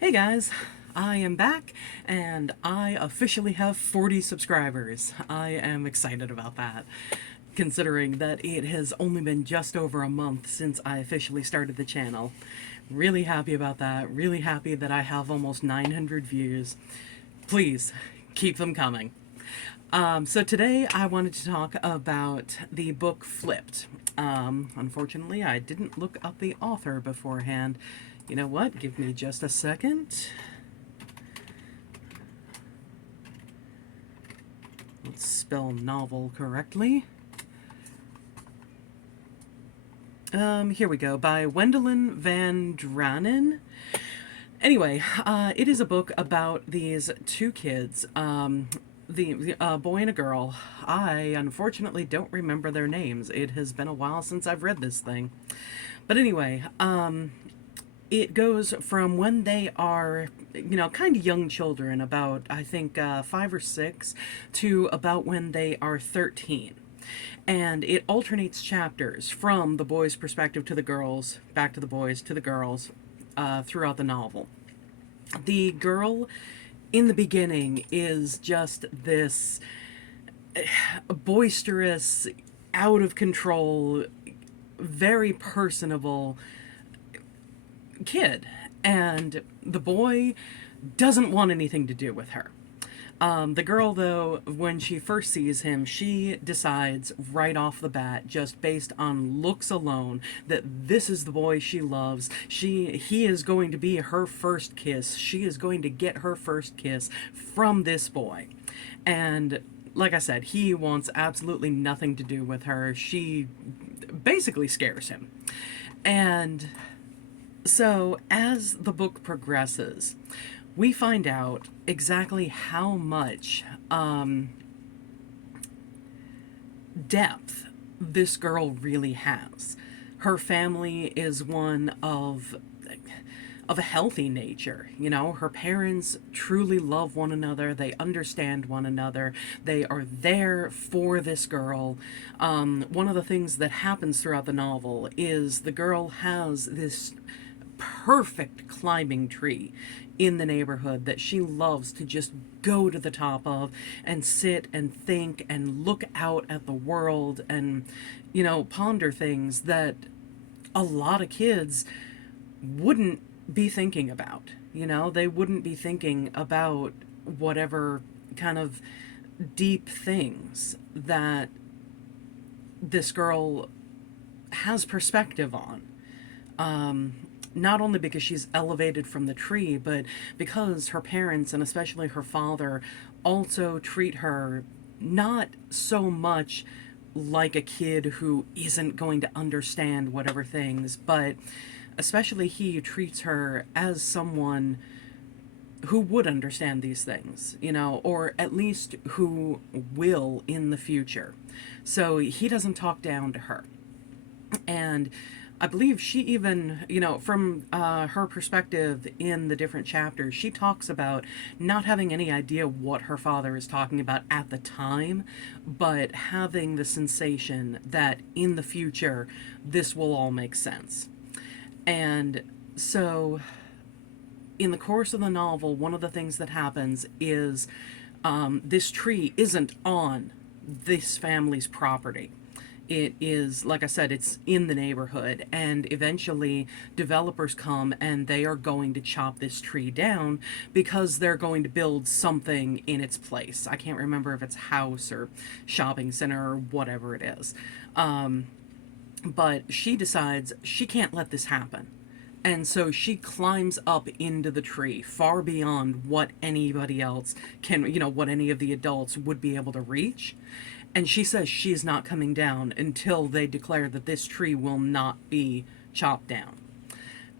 Hey guys, I am back and I officially have 40 subscribers. I am excited about that, considering that it has only been just over a month since I officially started the channel. Really happy about that, really happy that I have almost 900 views. Please, keep them coming. So today I wanted to talk about the book Flipped. Unfortunately, I didn't look up the author beforehand. You know what? Give me just a second. Let's spell novel correctly. Here we go. By Wendelin van Draanen. Anyway, it is a book about these two kids, the boy and a girl. I unfortunately don't remember their names. It has been a while since I've read this thing. But anyway, it goes from when they are, kind of young children, about, I think, 5 or 6, to about when they are 13. And it alternates chapters from the boys' perspective to the girls, back to the boys, to the girls, throughout the novel. The girl in the beginning is just this boisterous, out of control, very personable kid. And the boy doesn't want anything to do with her. The girl, though, when she first sees him, she decides right off the bat, just based on looks alone, that this is the boy she loves. He is going to be her first kiss. She is going to get her first kiss from this boy. And like I said, he wants absolutely nothing to do with her. She basically scares him. And so, as the book progresses, we find out exactly how much depth this girl really has. Her family is one of a healthy nature. Her parents truly love one another. They understand one another. They are there for this girl. One of the things that happens throughout the novel is the girl has this perfect climbing tree in the neighborhood that she loves to just go to the top of and sit and think and look out at the world and, ponder things that a lot of kids wouldn't be thinking about. They wouldn't be thinking about whatever kind of deep things that this girl has perspective on. Not only because she's elevated from the tree, but because her parents, and especially her father, also treat her not so much like a kid who isn't going to understand whatever things, but especially he treats her as someone who would understand these things, or at least who will in the future. So he doesn't talk down to her. And I believe she even, from her perspective in the different chapters, she talks about not having any idea what her father is talking about at the time, but having the sensation that in the future, this will all make sense. And so, in the course of the novel, one of the things that happens is this tree isn't on this family's property. It is, like I said, it's in the neighborhood, and eventually developers come and they are going to chop this tree down because they're going to build something in its place. I can't remember if it's a house or shopping center or whatever it is. But she decides she can't let this happen. And so she climbs up into the tree, far beyond what anybody else can, what any of the adults would be able to reach. And she says she's not coming down until they declare that this tree will not be chopped down.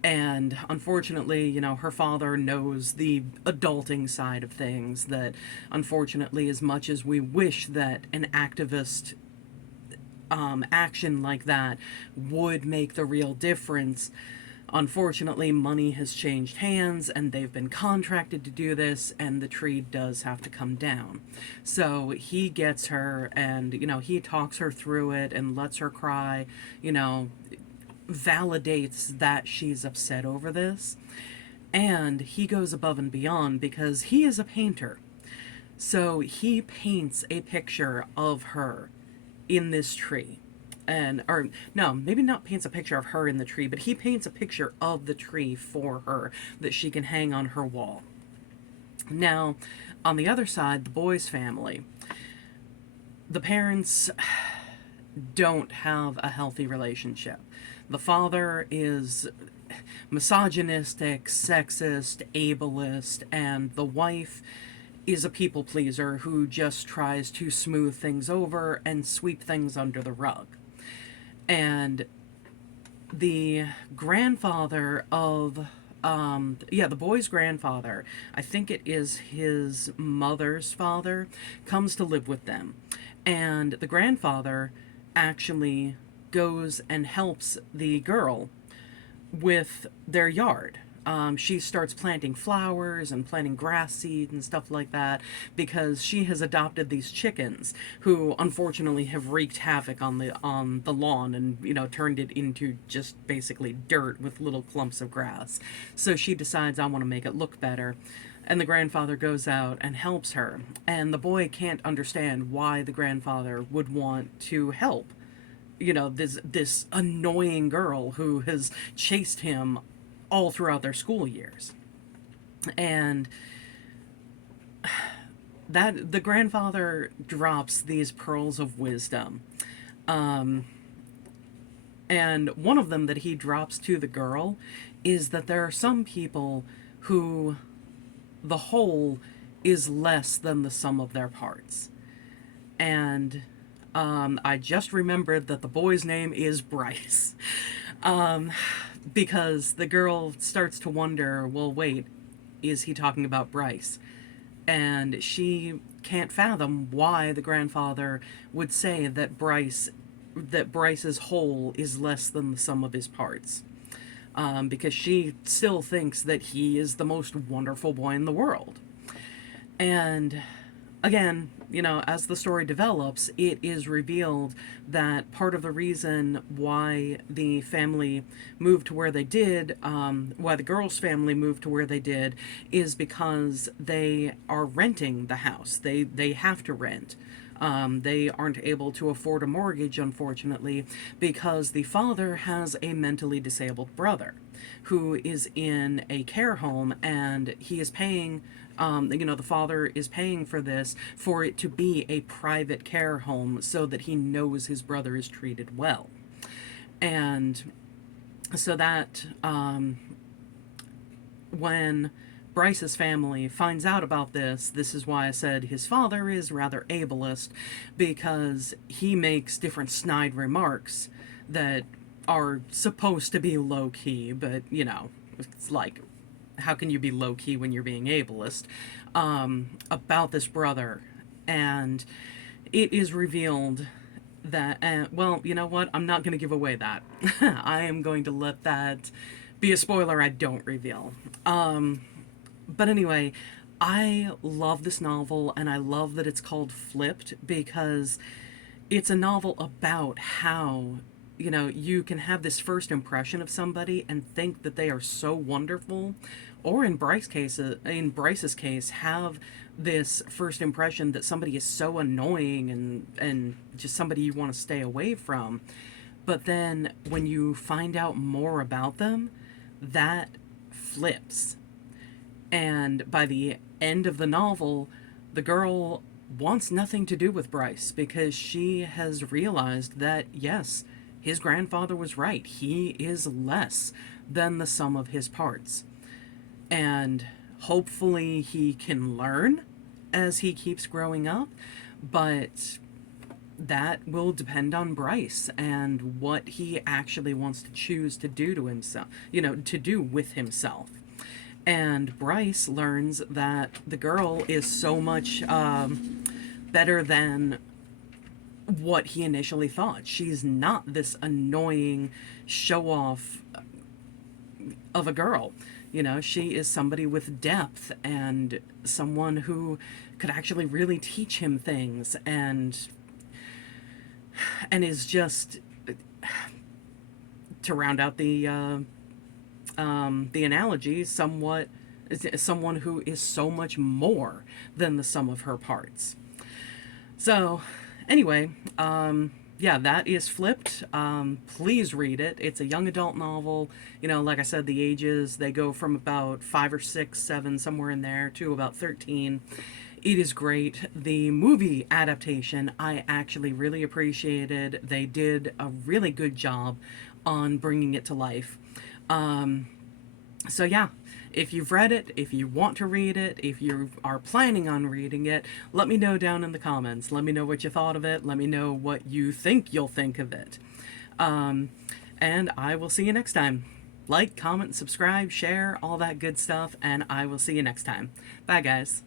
And unfortunately, her father knows the adulting side of things, that unfortunately, as much as we wish that an activist action like that would make the real difference, unfortunately, money has changed hands and they've been contracted to do this, and the tree does have to come down. So he gets her and, he talks her through it and lets her cry, validates that she's upset over this. And he goes above and beyond because he is a painter. So he paints a picture of her in this tree. And, or no, maybe not paints a picture of her in the tree, but he paints a picture of the tree for her that she can hang on her wall. Now, on the other side, the boy's family, the parents don't have a healthy relationship. The father is misogynistic, sexist, ableist, and the wife is a people pleaser who just tries to smooth things over and sweep things under the rug. And the grandfather of the boy's grandfather, I think it is his mother's father, comes to live with them. And the grandfather actually goes and helps the girl with their yard. She starts planting flowers and planting grass seed and stuff like that because she has adopted these chickens who unfortunately have wreaked havoc on the lawn and turned it into just basically dirt with little clumps of grass. So she decides, I want to make it look better. And the grandfather goes out and helps her. And the boy can't understand why the grandfather would want to help this annoying girl who has chased him all throughout their school years. And that the grandfather drops these pearls of wisdom. And one of them that he drops to the girl is that there are some people who the whole is less than the sum of their parts. And I just remembered that the boy's name is Bryce. Because the girl starts to wonder, well, wait, is he talking about Bryce? And she can't fathom why the grandfather would say that Bryce's whole is less than the sum of his parts. Because she still thinks that he is the most wonderful boy in the world. And again, as the story develops, it is revealed that part of the reason why the family moved to where they did, why the girl's family moved to where they did, is because they are renting the house. They have to rent. They aren't able to afford a mortgage, unfortunately, because the father has a mentally disabled brother who is in a care home, and he is paying the father is paying for this for it to be a private care home so that he knows his brother is treated well. And so that when Bryce's family finds out about this is why I said his father is rather ableist, because he makes different snide remarks that are supposed to be low-key, but, it's like, how can you be low-key when you're being ableist, about this brother. And it is revealed that, well, you know what? I'm not going to give away that. I am going to let that be a spoiler I don't reveal. But anyway, I love this novel, and I love that it's called Flipped, because it's a novel about how you can have this first impression of somebody and think that they are so wonderful, or in Bryce's case, have this first impression that somebody is so annoying and just somebody you want to stay away from. But then when you find out more about them, that flips. And by the end of the novel, the girl wants nothing to do with Bryce because she has realized that, yes, his grandfather was right. He is less than the sum of his parts. And hopefully he can learn as he keeps growing up, but that will depend on Bryce and what he actually wants to choose to do to himself, to do with himself. And Bryce learns that the girl is so much better than what he initially thought. She's not this annoying show-off of a girl. She is somebody with depth and someone who could actually really teach him things and is just, to round out the the analogy somewhat, someone who is so much more than the sum of her parts. So, anyway, yeah, that is Flipped. Please read it. It's a young adult novel. You know, like I said, the ages, they go from about 5 or 6, 7, somewhere in there, to about 13. It is great. The movie adaptation, I actually really appreciated. They did a really good job on bringing it to life. So yeah, if you've read it, if you want to read it, if you are planning on reading it, let me know down in the comments. Let me know what you thought of it. Let me know what you think you'll think of it. And I will see you next time. Like, comment, subscribe, share, all that good stuff, and I will see you next time. Bye, guys.